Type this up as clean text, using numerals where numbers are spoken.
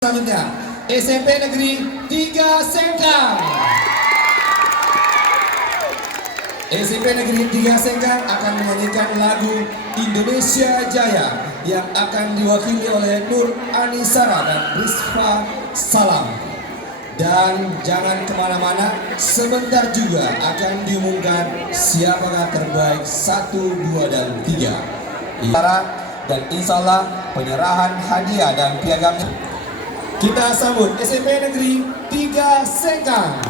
Selanjutnya SMP Negeri 3 Sengkang. SMP Negeri 3 Sengkang akan menyanyikan lagu Indonesia Jaya yang akan diwakili oleh Nur Anisara dan Rizfa Salam. Dan jangan kemana-mana, sebentar juga akan diumumkan siapakah terbaik 1, 2, dan 3. Dan insya Allah penyerahan hadiah dan piagamnya. Kita sambut SMP Negeri 3 Sengkang.